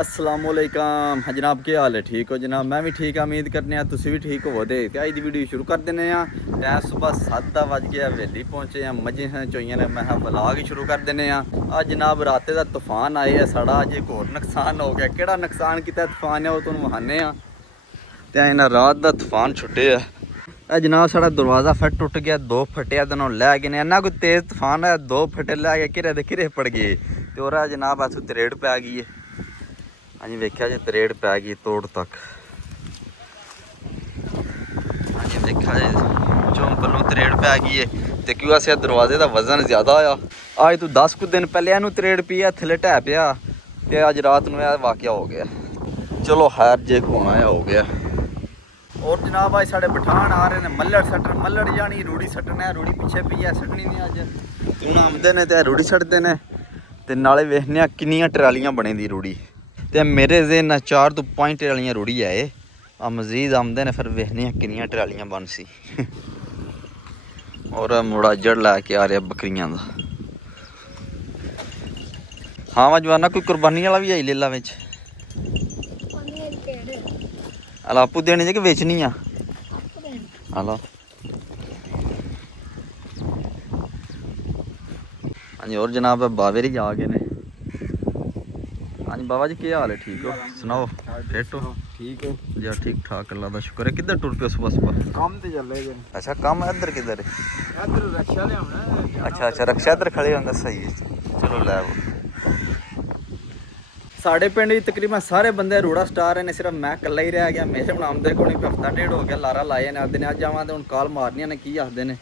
अस्सलामुअलैकुम हाँ जनाब, क्या हाल है? ठीक हो जनाब? मैं भी ठीक हाँ, उम्मीद करने हैं तुसी भी ठीक हो। तो अज की वीडियो शुरू कर देने। टाइम सुबह 7 बज गया, हवेली पहुंचे हैं, मजे चोइया ने। मैं ब्लॉग ही शुरू कर देने। अज जनाब राते का तूफान आए है साड़ा। अज एक होर नुकसान हो गया। केड़ा नुकसान किया तूफान है वो तुहानू विखाने। तो इन्हें रात का तूफान छुटे है जनाब। साड़ा दरवाज़ा फिर टुट गया, 2 फटे दोनों लै गए। इन्ना कोई तेज़ तूफान है, 2 फटे लै गए, घिरे दे घिरे पड़ गए। तो और जनाब इतों तरेड़ पै गई है। हाँ जी वेख्या जी, तरेड़ पै गई तोड़ तक। हाँ जी देखा जी, चौंपलों तरेड़ पै गई है। तो क्यों अस दरवाजे का वजन ज़्यादा आया। अज तो 10 कुछ दिन पहले इनू तरेड़ पी है, थले ढह पिया। तो अज रात में यह वाकया हो गया। चलो खैर जे होना है हो गया। और जनाब अज साढ़े पठान आ रहे हैं मल्लड़ सट्टन। मल्लड़ जानी रूड़ी सट्टना है। रूड़ी पिछे पी है, सट्टनी नहीं अज। हूँ आते हैं तो रूड़ी सट्टते हैं। तो नाले वेखने किनियां ट्रालियां बने दी रूड़ी। तो मेरे जेन 4 तो 5 ट्रालियां रूड़ी है। आ मजीद आमदे ने, फिर वेखने किनियां ट्रालियां बन सी। और मुड़ा जड़ लैके आ रहा बकरियां का। हाँ मैं जवाना कोई कुर्बानी वाला भी आई लेला बिच। अला आपू देनी जे कि बेचनी आ? हलो हाँ जी। और जनाब बावे ही आ गए ने। हाँ जी बाबा जी क्या हाल है? ठीक हो? सुनाओ फिट हो? ठीक हो यार ठीक ठाक, अल्लाह का शुक्र है। किधर टुर पे सुबह सुबह? काम ते चले गए। अच्छा काम इधर किधर है? इधर रक्षा ले आना। अच्छा अच्छा रक्षा इधर खड़े होंगे, सही है। चलो लै वो साढ़े पिंड तकरीबन सारे बंदे रूड़ा स्टार ने, सिर्फ मैं कला ही रह गया। मेरे हूँ आमदे को हफ्ता डेढ़ हो गया लारा लाए ने। आते ने अज आवां तो हूँ कॉल मारनिया ने, की आखते ने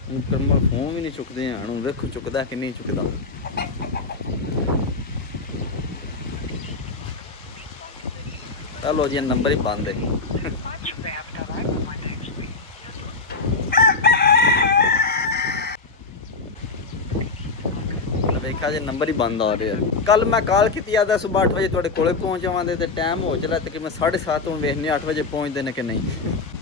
करमल फोन भी नहीं चुकते हैं। हूँ वेखो चुकता कि नहीं चुकता। चलो जी नंबर ही बंद है। देखा जी नंबर ही बंद आ रहा है। कल मैं कॉल की आता सुबह 8 बजे थोड़े कोले पहुँच जावे। तो टाइम हो चला तकरीबन 7:30। हूँ वेखने 8 बजे पहुँचते हैं कि नहीं।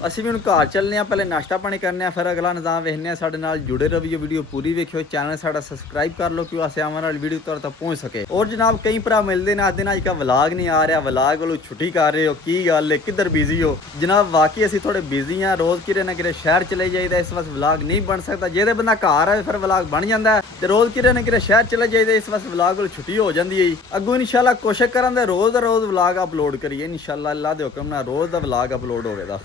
ਅਸੀਂ भी हूँ घर चलने। पहले नाश्ता पानी करने, फिर अगला निज़ाम वेखने। साढ़े नाल जुड़े रहिए, वीडियो पूरी वेखियो, चैनल साड़ा सबसक्राइब कर लो कि अस आने वाली वीडियो तुहाडे तक पहुँच सके। और जनाब कई भरा मिलते हैं आखते हैं अजकल व्लॉग नहीं आ रहा, व्लॉग वालों छुट्टी कर रहे हो, की गल है, किधर बिजी हो? जनाब वाकई असी थोड़े बिजी हाँ। रोज़ किरे ना किरे शहर चले जाइए, इस वक्त व्लॉग नहीं बन सकता। जे बंदा घर आए फिर व्लॉग बन जाता है। तो रोज़ किरे ना किरे शहर चले जाइए, इस वक्त व्लॉग वालों छुट्टी हो जाती है। अगों इंशाल्लाह कोशिश करें रोज़ व्लॉग अपलोड करिए इंशाल्लाह। अल्लाह के हुक्म नाल रोज़ का व्लॉग अपलोड होगा।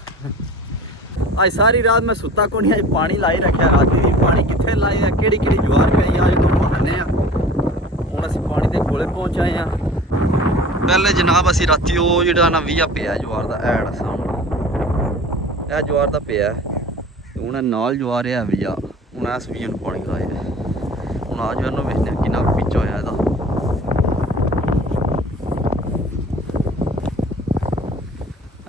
अज सारी रात मैं सुता को नहीं, अज पानी लाई रखा। रात पानी कितने लाए है, कि ज्वार पई अज तुम बहाने। हूँ अस पानी के कोले पहुँच आए हैं। पहले जनाब असी राती वो जो ना 20 पिया ज्वार का ऐड सामने, यह ज्वार का पिया। हूँ नाल ज्वार है 20। हूँ इस 20 पानी लाए। हूँ आ जो वेखने कि पिच होया।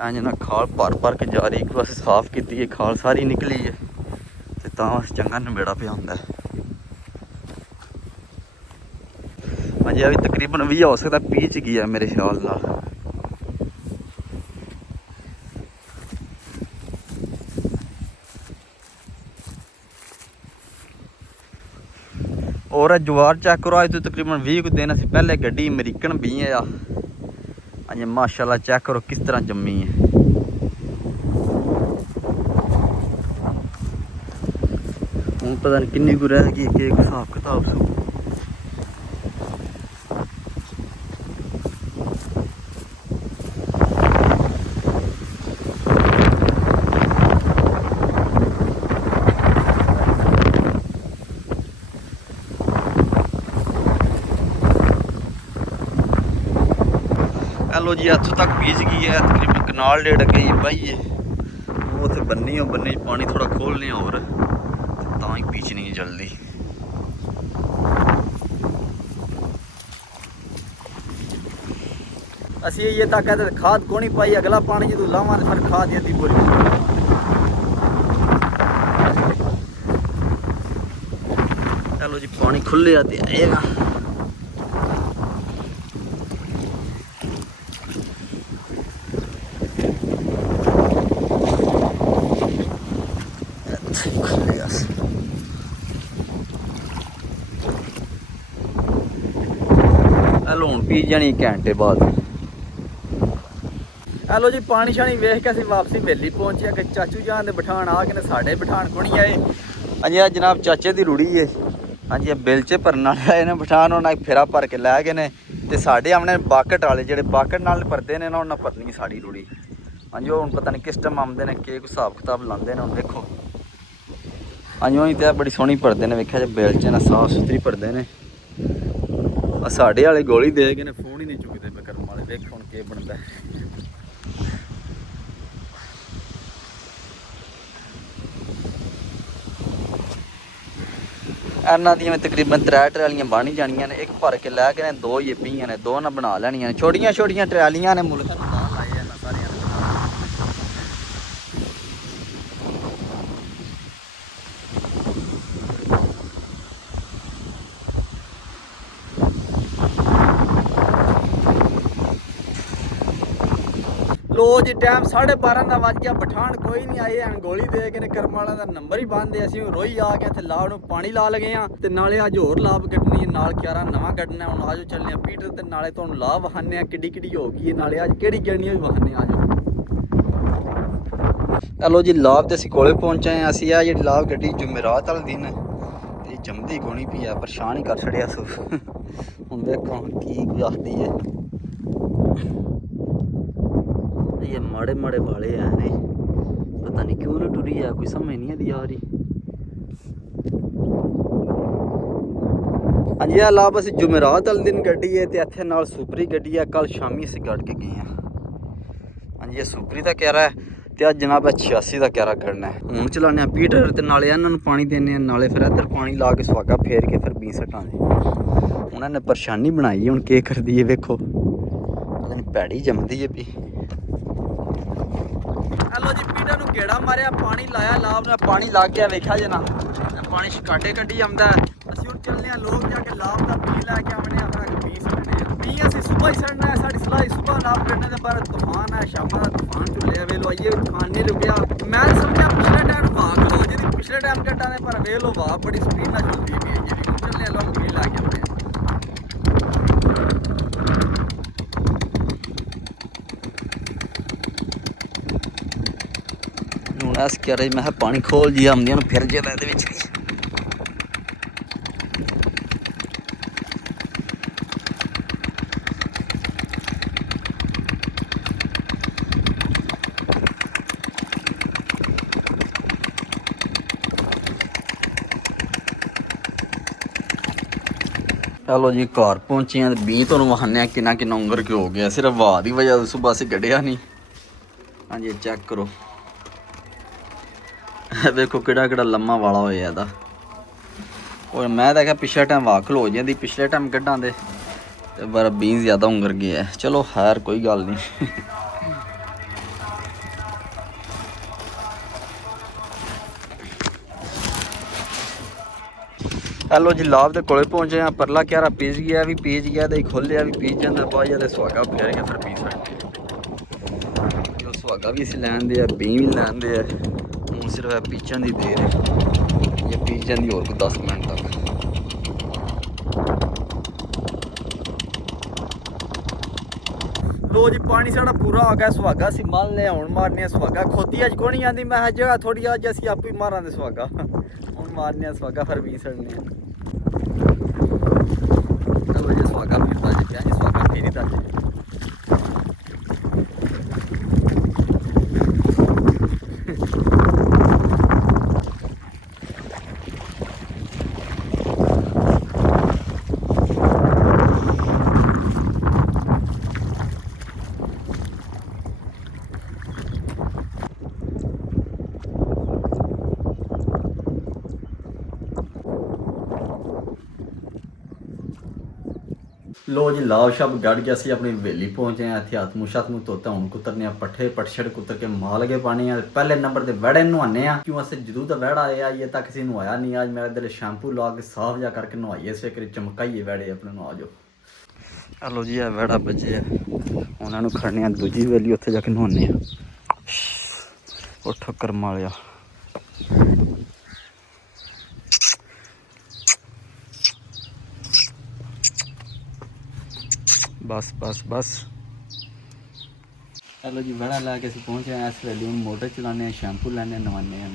इंज ना खाल भर के जा रही। बस साफ की है, खाल सारी निकली है। तो बस चंगा नबेड़ा पे आंदा है। अजे अभी तकरीबन 20 हो सकता पीच गया मेरे ख्याल नाल। और ज्वार चेक करो, अज तो तकरीबन 20 दिन अस पहले गड्डी अमरीकन भी है। अजे माशाल्लाह चेक करो किस तरह जम्मी है। हूँ पता नहीं किन्नी को रह गई, कि हिसाब किताब सू। लो जी इतों तक बीज गई है। तकरीबन कनाल डेढ़ गई पाई है। वो तो बन्नी हो, बन्नी पानी थोड़ा खोलने और तो ही बीजनी है जल्दी। असी ये तक कहते खाद को नहीं पाई। अगला पानी जो लावा तो फिर खाद दी पूरी। चलो जी पानी खुले आते आएगा। हूँ ਪੀ ਜਾਣੀ ਘੰਟੇ ਬਾਅਦ। ਹੈਲੋ ਜੀ, ਪਾਣੀ ਸ਼ਾਣੀ ਵੇਖ ਕੇ ਅਸੀਂ ਵਾਪਸੀ ਵੇਲੀ ਪਹੁੰਚੇ ਕਿ ਚਾਚੂ ਜਾਨ ਦੇ ਬਿਠਾਣ ਆ ਕੇ ਨੇ ਸਾਡੇ ਬਿਠਾਣ ਕੋਣੀ ਆਏ। ਹਾਂਜੀ ਆ ਜਨਾਬ ਚਾਚੇ ਦੀ ਰੂੜੀ ਏ। ਹਾਂਜੀ ਇਹ ਬਿਲ 'ਚ ਭਰਨ ਵਾਲੇ ਆਏ ਨੇ ਬਿਠਾਣ, ਉਹਨਾਂ ਫੇਰਾ ਭਰ ਕੇ ਲੈ ਗਏ ਨੇ ਤੇ ਸਾਡੇ ਆਉਣੇ ਬਾਕਟ ਵਾਲੇ ਜਿਹੜੇ ਬਾਕਟ ਨਾਲ ਭਰਦੇ ਨੇ ਨਾ, ਉਹਨਾਂ ਭਰਨੀ ਸਾਡੀ ਰੂੜੀ। ਹਾਂਜੀ ਉਹ ਹੁਣ ਪਤਾ ਨਹੀਂ ਕਿਸ ਟਾਈਮ ਆਉਂਦੇ ਨੇ, ਕੀ ਹਿਸਾਬ ਕਿਤਾਬ ਲਾਉਂਦੇ ਨੇ ਹੁਣ ਦੇਖੋ। ਹਾਂਜੀ ਉਹੀ ਤਾਂ ਬੜੀ ਸੋਹਣੀ ਭਰਦੇ ਨੇ, ਵੇਖਿਆ ਜੇ ਬਿਲ 'ਚ ਨਾ ਸਾਫ ਸੁਥਰੀ ਭਰਦੇ ਨੇ। ਆ ਸਾਡੇ ਵਾਲੇ ਗੋਲੀ ਦੇ ਗਏ ਨੇ, ਫੋਨ ਹੀ ਨਹੀਂ ਚੁੱਕਦੇ ਪਏ ਕਰਮ ਵਾਲੇ, ਵੇਖ ਹੁਣ ਕੀ ਬਣਦਾ। ਇਹਨਾਂ ਦੀਆਂ ਤਕਰੀਬਨ 3 ਟਰਾਲੀਆਂ ਬਣ ਹੀ ਜਾਣੀਆਂ ਨੇ। ਇੱਕ ਭਰ ਕੇ ਲੈ ਕੇ ਨੇ, 2 ਹੀ ਪਈਆਂ ਨੇ, 2 ਨਾ ਬਣਾ ਲੈਣੀਆਂ ਨੇ। ਛੋਟੀਆਂ ਛੋਟੀਆਂ ਟਰਾਲੀਆਂ ਨੇ, ਮੁਲਕਾਂ ਨੂੰ ਨਾਲ ਲਾਏ ਇਹਨਾਂ ਸਾਰਿਆਂ ਨੇ। ਲੋ ਜੀ ਟਾਈਮ 12:30 ਦਾ ਵੱਜ ਗਿਆ, ਪਠਾਨ ਕੋਈ ਨਹੀਂ ਆਏ ਹਨ, ਗੋਲੀ ਦੇ ਕੇ ਨੇ ਕਰਮ ਵਾਲਿਆਂ ਦਾ ਨੰਬਰ ਹੀ ਬੰਦ ਹੈ। ਅਸੀਂ ਰੋਈ ਆ ਕੇ ਇੱਥੇ ਲਾਭ ਨੂੰ ਪਾਣੀ ਲਾ ਲਗੇ ਆ ਤੇ ਨਾਲੇ ਅੱਜ ਹੋਰ ਲਾਭ ਕੱਢਣੀ ਹੈ, ਨਾਲ ਕਿਆਰਾ ਨਵਾਂ ਕੱਢਣਾ। ਹੁਣ ਆਜੋ ਚੱਲਨੇ ਆ ਪੀਟਰ ਤੇ ਨਾਲੇ ਤੁਹਾਨੂੰ ਲਾਭ ਵਹਾਨੇ ਆ ਕਿੱਡੀ ਕਿੱਡੀ ਹੋ ਗਈ ਹੈ, ਨਾਲੇ ਅੱਜ ਕਿਹੜੀ ਕਿਹੜੀ ਵੀ ਵਹਾਨੇ ਆਜੋ। ਹਲੋ ਜੀ ਲਾਭ ਤੇ ਅਸੀਂ ਕੋਲੇ ਪਹੁੰਚੇ ਆ। ਅਸੀਂ ਆ ਜਿਹੜੀ ਲਾਭ ਗੱਡੀ ਜੁਮੇਰਾਤ ਵਾਲੇ ਦਿਨ ਤੇ ਜੰਮਦੀ ਗੋਣੀ ਪਈ ਆ, ਪਰੇਸ਼ਾਨ ਹੀ ਕਰ ਛੜਿਆ ਸੋ। ਹੁਣ ਦੇਖੋ ਹੁਣ ਕੀ ਆਖਦੀ ਹੈ। ये माड़े माड़े वाले हैं ने, पता नहीं क्यों नहीं टुरी है, कोई समझ नहीं आती आ रही। हाँ जी लाभ अस जुमेरात वाले दिन गड्डी है तो इतने नाल सुपरी गड्डी है, कल शामी अस कट के गए हैं। हाँ जी ये सुपरी का क्यारा है तो अज जनाब 86 का क्यारा करना है। हूँ चलाने पीटर तो नाले इन्होंने पानी देने, नाले फिर इधर पानी ला के सुहागा फेर के फिर 20 हटाने। उन्होंने परेशानी बनाई हूँ के कर दी है, वेखो पता नहीं भैड़ी जमदी है भी। हेलो जी पीटर ਨੂੰ ਗੇੜਾ ਮਾਰਿਆ, ਪਾਣੀ ਲਾਇਆ ਲਾਭ ਨਾਲ, ਪਾਣੀ ਲੱਗ ਗਿਆ ਵੇਖਿਆ ਜੇ ਨਾ, ਪਾਣੀ ਛਕਾਟੇ ਕੱਢੀ ਆਉਂਦਾ। ਅਸੀਂ ਹੁਣ ਚੱਲਦੇ ਆ ਲੋਕ ਜਾ ਕੇ ਲਾਭ ਦਾ ਪੀ ਲੈ ਕੇ ਆਉਣੇ ਆ, ਫਿਰ ਅੱਗੇ ਪੀ ਸੜਨੇ ਆ। ਪੀ ਅਸੀਂ ਸੁਬਹ ਹੀ ਸੜਨਾ ਹੈ, ਸਾਡੀ ਸਲਾਹ ਸੁਬਹ ਲਾਭ ਕੱਢਣੇ ਦੇ ਬਾਅਦ ਤੂਫਾਨ ਹੈ, ਸ਼ਾਮਾਂ ਦਾ ਤੂਫਾਨ ਚੁੱਲਿਆ ਵੇਲੋ ਆਈਏ ਤੂਫਾਨ ਨਹੀਂ ਰੁਕਿਆ। ਮੈਂ ਸਮਝਿਆ ਪਿਛਲੇ ਟਾਈਮ ਵਾਹ ਖਲੋ ਜਿਹਦੀ ਪਿਛਲੇ ਟਾਈਮ ਕੱਟਾਂ ਨੇ, ਪਰ ਵੇਲੋ ਵਾਹ ਬੜੀ ਸਪੀਡ ਨਾਲ ਚੁੱਲਦੀ ਪਈ ਹੈ ਜੀ। ਹੁਣ ਚੱਲਦੇ ਆ ਲੋਕ ਪੀ ਲੈ ਕੇ ਆਉਣੇ ਆ। ਹੁਣ ਇਸ ਕਿਆਰੇ ਮੈਂ ਪਾਣੀ ਖੋਲ ਜੀ ਆਉਂਦੀਆਂ ਨੂੰ ਫਿਰ ਜਿਹੜਾ ਇਹਦੇ ਵਿੱਚ चलो जी घर पहुंचे हैं। 20 तो वहाने किन्ना किन्ना उंगर के हो गया, सिर्फ वाह की वजह सुबह से गढ़िया नहीं। हाँ जी चेक करो देखो किड़ा किड़ा लम्मा वाला होया ਇਹਦਾ। और मैं देखा पिछले टाइम वाह खलो जाती, पिछले टाइम कड्ढां दे ते पर 20 ज़्यादा उंगर गया है। चलो खैर कोई गल नहीं। हेलो जी लाभ के कोले पहुंचे हैं। परला क्यारा पीस गया भी पीस गया, तो खोलिया भी पीस जाता, बहुत ज़्यादा सुहागा फेर के फिर पीस सकते। सुहागा भी अस लैन दे, बीं भी लैन दे, हूँ सिर्फ पीचन की देर है, ये पीस जाती और कोई 10 मिनट तक। लो जी पानी साढ़ा पूरा आ गया, सुहागा अस मलने हूँ मारने सुहागा। खोती अज को नहीं आती, मैं जगह थोड़ी अज अस आप ही मारा सुहागा। हूँ मारने सुहागा फिर भी सड़ने। चलो जी सुहागा फिरता जी पिया जी, सुहागा फिरता जी। लो जी लाभ शब गड़ गया सी, अपनी हवेली पहुंचे हैं। इतने हथ मुँह छत मुँह धोता, हूँ कुतरने पट्ठे पटछड़ कुतर के मां लगे पाने। पहले नंबर ते वैड़े नहाने क्यों अस जदू तो वैड़ा आया अजे तक किसी नहाया नहीं। आज मेरा दिल शैम्पू ला के साफ जा करके नहाइए, इस एक चमकाइए वैड़े अपने नहा जो। हेलो जी वैड़ा बजे उन्होंने खड़ने दूजी हवेली, उत्थे जाके नहाने उठ कर्म वालिया। ਬਸ ਬਸ ਬਸ। ਚਲੋ ਜੀ ਵੜਾ ਲਾ ਕੇ ਅਸੀਂ ਪਹੁੰਚੇ ਹਾਂ ਇਸ ਵੇਲੇ। ਹੁਣ ਮੋਟਰ ਚਲਾਉਂਦੇ ਹਾਂ, ਸ਼ੈਂਪੂ ਲੈਂਦੇ ਹਾਂ, ਨਵਾਉਂਦੇ ਹਾਂ।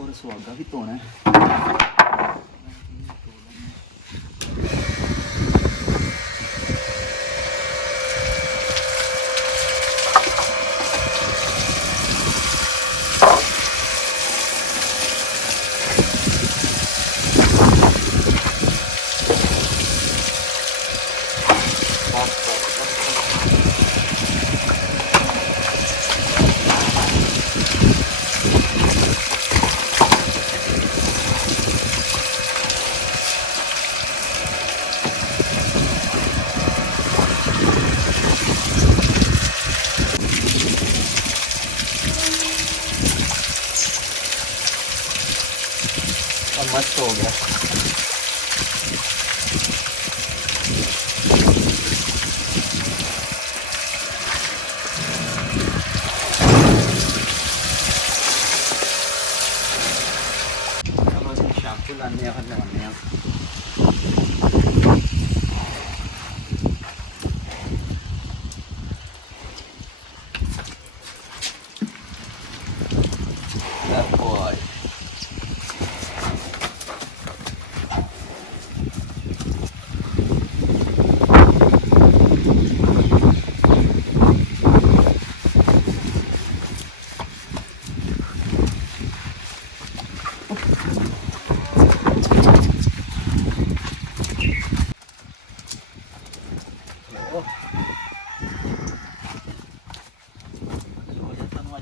और सुहागा भी धोना है। मस्त हो गया। चलो जी शैम्पू लाने फिर लगाने।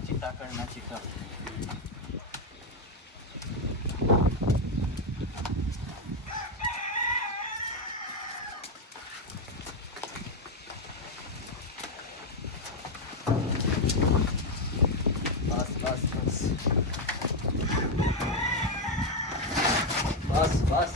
चिट्टा करना चिट्टा। बस बस बस बस बस।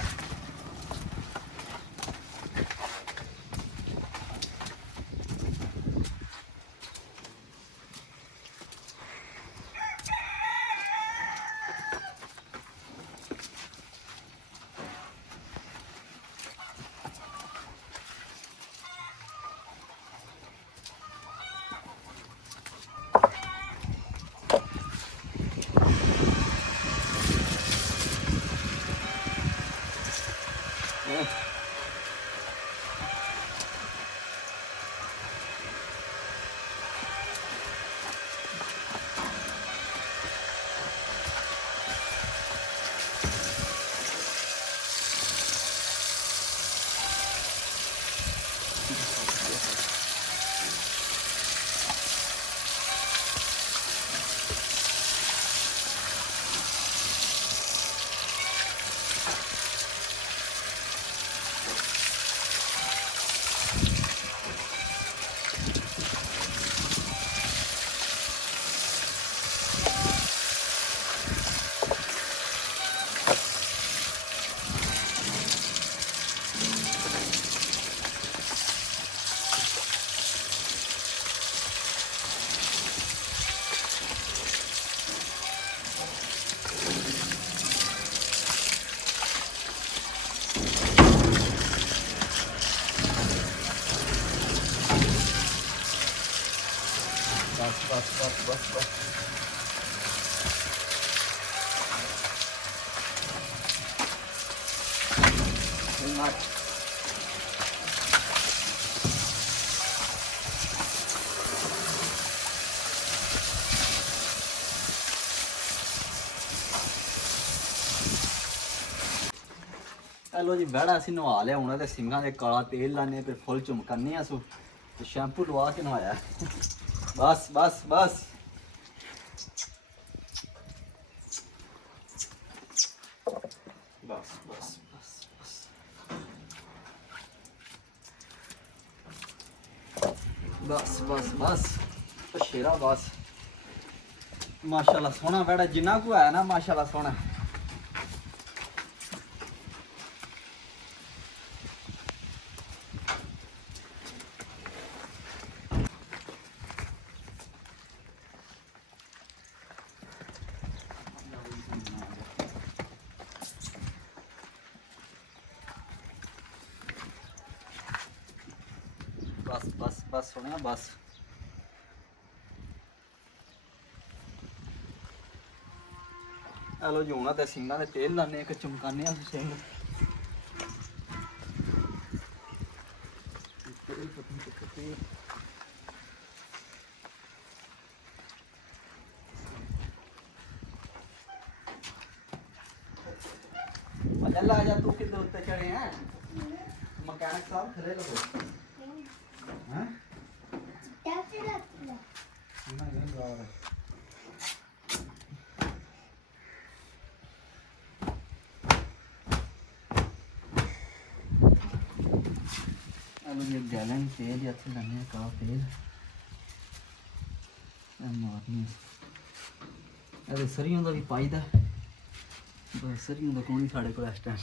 बस बस बस बस बस। हेलो जी बैड़ा असी नवा लिया हूँ तो सिंगा के काला तेल लाने फिर फुल चमकाने असू तो शैम्पू लवा के नवाया। बस बस बस। बस बस बस बस। ਬਸ ਬਸ ਸ਼ੇਰਾ ਬਸ ਮਾਸ਼ਾਅੱਲਾ ਸੋਹਣਾ ਬੈੜਾ ਜਿੰਨਾ ਕੋ ਆਇਆ ਨਾ ਮਾਸ਼ਾਅੱਲਾ ਸੋਹਣਾ बस बस बस सुनिया बस हेलो जी हुण ते सिंगां दे तेल लाने एक चमकाने अस सिंग ला जा तू किधर उत्ते चढ़े हैं मकैनिक साहब खड़े लगो हैं हेलो ये गैलन तेल या थे लाने का तेल मारनी अरे सरियों का भी पाईदा बस सरियों का कौन साढ़े को इस टाइम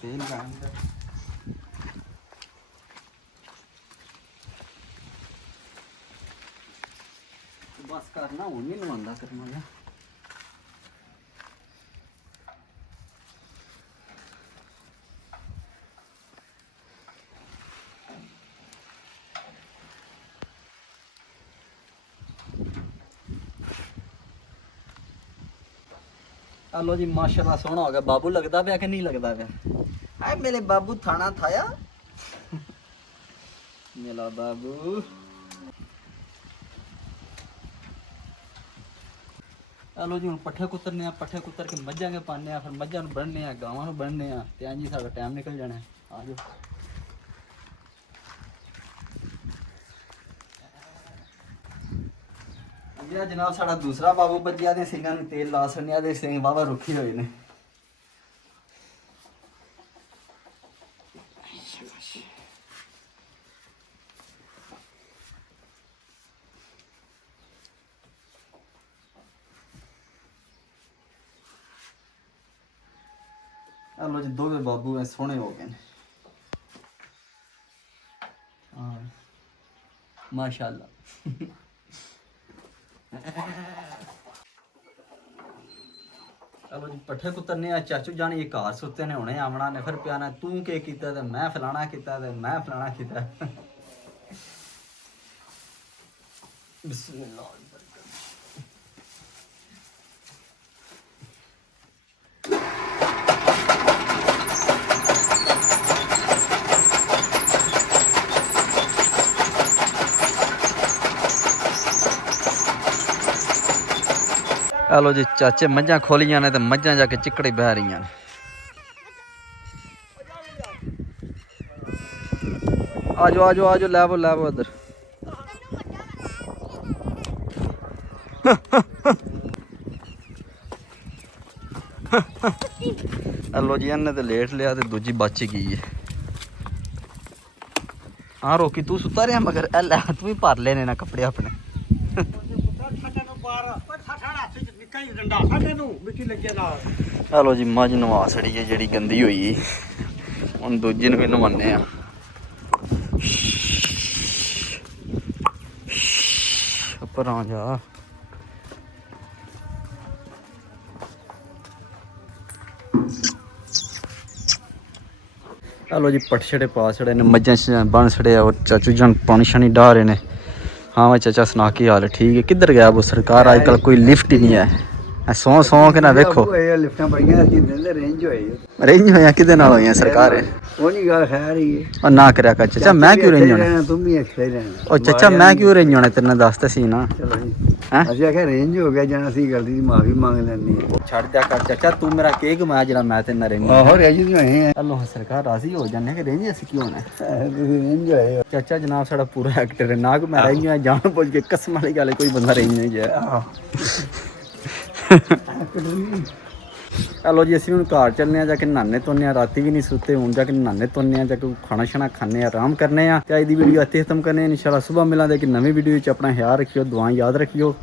तेल लगाएंगे बस करना हूँ नहीं नवांदा करना है हेलो जी माशाल्लाह सोहना हो गया बाबू लगता पाया कि नहीं लगता पाया हाय मेरे बाबू थाना थाया मेरा बाबू हेलो जी हम पट्ठे कुतरने पट्ठे कुतर के मझां के पाने फिर मझां नूं बन्नने गावां नूं बन्नने ते इंज ही साडा टाइम निकल जाना आ जाओ ਜਿਹੜਾ ਜਨਾਬ ਸਾਡਾ ਦੂਸਰਾ ਬਾਬੂ ਬੱਜਿਆ ਦੇ ਸਿੰਘਾਂ ਨੂੰ ਤੇਲ ਲਾ ਛੱਡਿਆ ਦੇ ਸਿੰਘ ਵਾਵਾ ਰੁੱਖੇ ਹੋਏ ਨੇ ਲੋ ਜੀ ਦੋਵੇਂ ਬਾਬੂ ਐ ਸੋਹਣੇ ਹੋ ਗਏ ਨੇ ਹਾਂ ਮਾਸ਼ਾਅੱਲਾ चलो जी पट्ठे कुतरने चाचू जानी ये कार सुते ने होने आमना ने फिर प्याना तू के कीता ते मैं फलाना कीता ते मैं फलाना कीता बिस्मिल्लाह हेलो जी चाचे मझां खोलियां ने ते मझां जाके चिकड़ी बह रही ने आजो आजो आजो लैवो लैवो इधर हेलो जी इन्हें तो लेट लिया ते दूजी बच गई है हाँ रोकी तू सुता रहा मगर लै तू भी भर लेने ना कपड़े अपने हेलो जी मझ नवा छड़ी है जी गंदी हुई हम दूजी भी नवाने पर आ जा हेलो जी पट छड़े पा छड़े ने मझां बन छड़े और चाचू जान पानी शानी डाह रहे ने हाँ भाई चाचा सुना की हाल है ठीक है किधर गया वो सरकार आजकल कोई लिफ्ट ही नहीं है ਸੌ ਕੇ ਨਾ ਵੇਖੋ ਇਹ ਲਿਫਟਾਂ ਬੜੀਆਂ ਅਸੀਂ ਦਿੰਦੇ ਰੇਂਜ ਹੋਏ ਰੇਂਜ ਹੋਇਆ ਕਿਹਦੇ ਨਾਲ ਹੋਈਆਂ ਸਰਕਾਰ ਉਹ ਨਹੀਂ ਗੱਲ ਖੈਰ ਹੀ ਹੈ ਉਹ ਨਾ ਕਰਿਆ ਕਰ ਚਾਚਾ ਮੈਂ ਕਿਉਂ ਰੇਂਜ ਹੋਣਾ ਤੂੰ ਵੀ ਇੱਥੇ ਹੀ ਰਹਿਣਾ ਉਹ ਚਾਚਾ ਮੈਂ ਕਿਉਂ ਰੇਂਜ ਹੋਣਾ ਤੇਰੇ ਨਾਲ ਦੱਸ ਤਾਂ ਸੀ ਨਾ ਚਲੋ ਜੀ ਹੈਂ? ਅਸੀਂ ਆਖਿਆ ਰੇਂਜ ਹੋ ਗਿਆ ਜਾਣਾ ਸੀ ਗਲਤੀ ਦੀ ਮਾਫੀ ਮੰਗ ਲੈਣੀ ਛੱਡ ਦਿਆ ਕਰ ਚਾਚਾ ਤੂੰ ਮੇਰਾ ਕੇਕ ਮੈਂ ਜਿਹੜਾ ਮੈਂ ਤੇਰੇ ਨਾਲ ਰੇਂਜ ਆਹੋ ਰੇਂਜ ਵੀ ਹੋਏ ਆ ਅੱਲੋ ਸਰਕਾਰ ਰਾਜ਼ੀ ਹੋ ਜਾਂਦੇ ਕਿ ਰੇਂਜ ਅਸੀਂ ਕਿਉਂ ਹੋਣਾ ਤੁਸੀਂ ਰੇਂਜ ਹੋਏ ਚਾਚਾ ਜਨਾਬ ਸਾਡਾ ਪੂਰਾ ਐਕਟਰ ਹੈ ਨਾ ਕਿ ਮੈਂ ਰੇਂਜ ਹੋਇਆ ਜਾਣ ਪੁੱਛ ਕੇ ਕਸਮ ਵਾਲੀ ਗੱਲ ਹੈ, ਕੋਈ ਬੰਦਾ ਰੇਂਜ ਨਹੀਂ ਗਿਆ ਚਲੋ ਜੀ ਅਸੀਂ ਹੁਣ ਘਰ ਚੱਲਨੇ ਆ ਜਾ ਕੇ ਨਹਾਨੇ ਧੋਨੇ ਆ ਰਾਤੀ ਵੀ ਨਹੀਂ ਸੁੱਤੇ ਹੁਣ ਜਾ ਕੇ ਨਹਾਨੇ ਧੋਨੇ ਆ ਜਾ ਕੇ ਖਾਣਾ ਛਾਣਾ ਖਾਣੇ ਆ ਆਰਾਮ ਕਰਨੇ ਆ ਤੇ ਅੱਜ ਦੀ ਵੀਡੀਓ ਇੱਥੇ ਖਤਮ ਕਰਨੇ ਆ ਇਨਸ਼ਾਅੱਲਾ ਸਵੇਰ ਮਿਲਾਂਗੇ ਇੱਕ ਨਵੀਂ ਵੀਡੀਓ ਵਿੱਚ ਆਪਣਾ ਖਿਆਲ ਰੱਖਿਓ ਦੁਆ ਯਾਦ ਰੱਖਿਓ